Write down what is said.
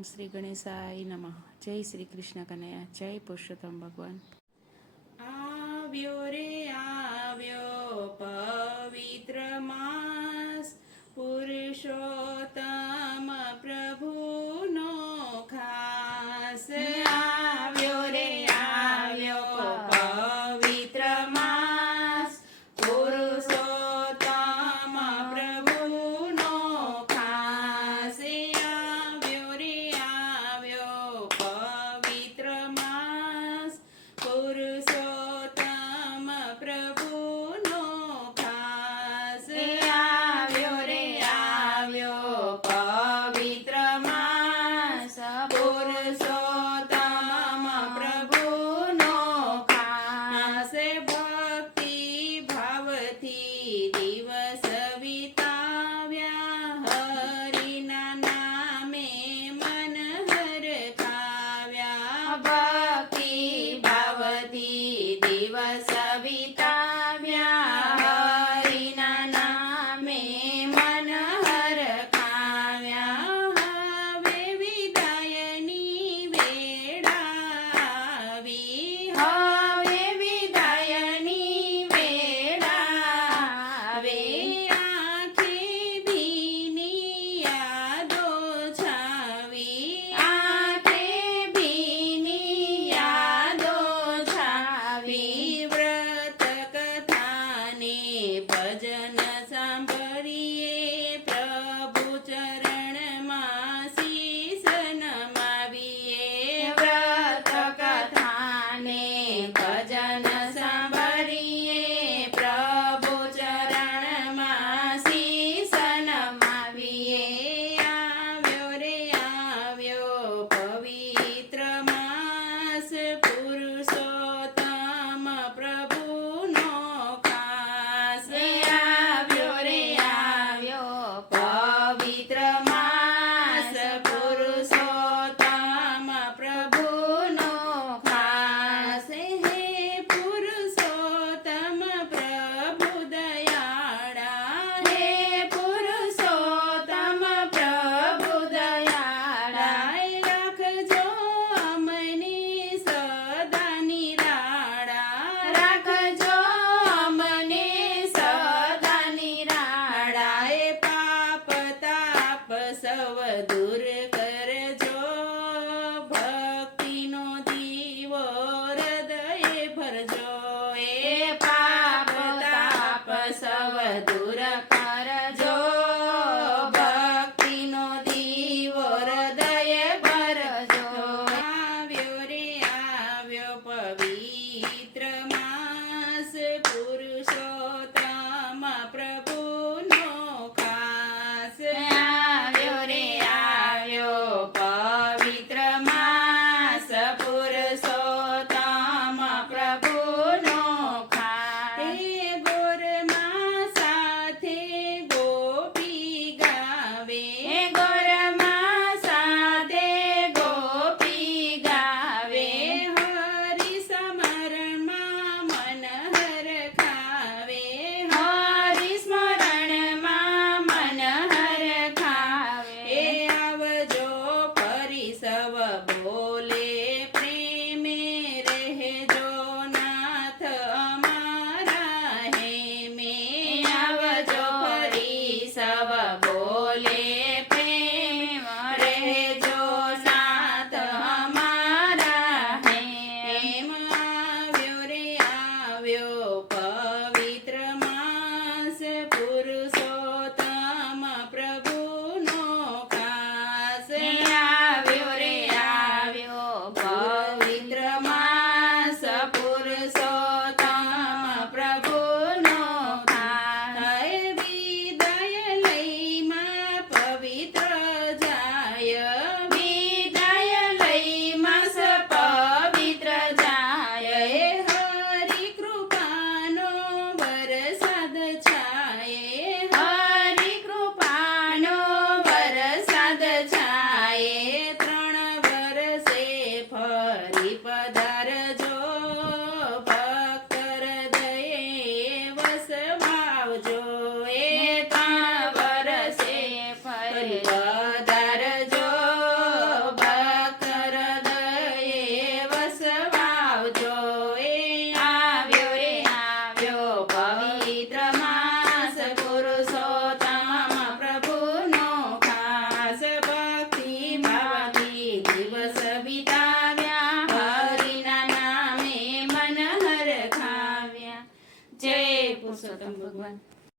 ઓમ શ્રી ગણેશાય નમઃ. જય શ્રી કૃષ્ણ કનૈયા, જય પુરુષોત્તમ ભગવાન. આવ્યો રે આવ્યો પવિત્ર માસ, પુરુષોત્તમ પ્રભુનો ખાસ. આવ્યો રે આવ્યો પવિત્ર માસ, પુરુષોત્તમ પ્રભુનો ખાસ. આવ્યો રે આવ્યો પવિત્ર માસ, પુરુષોત્તમ પ્રભુનો ખાસ. આવ્યો રે આવ્યો પવિત્ર માસ, પુરુષોત્તમ પ્રભુનો ખાસ. ભક્તિ ભાવથી દિવસ વિતાવ્યા, હરિના નામે મન હરખાવ્યા. ભક્તિ ભાવથી દિવસ વિતાવ્યા, હરિના નામે મન હરખાવ્યા. હવે વિદાયની વેળા આવી, હવે વિદાયની વેળા આવે. આંખે ભીની યાદો છાવી, આંખે ભીની યાદો છાવી. વ્રત ભગવાન.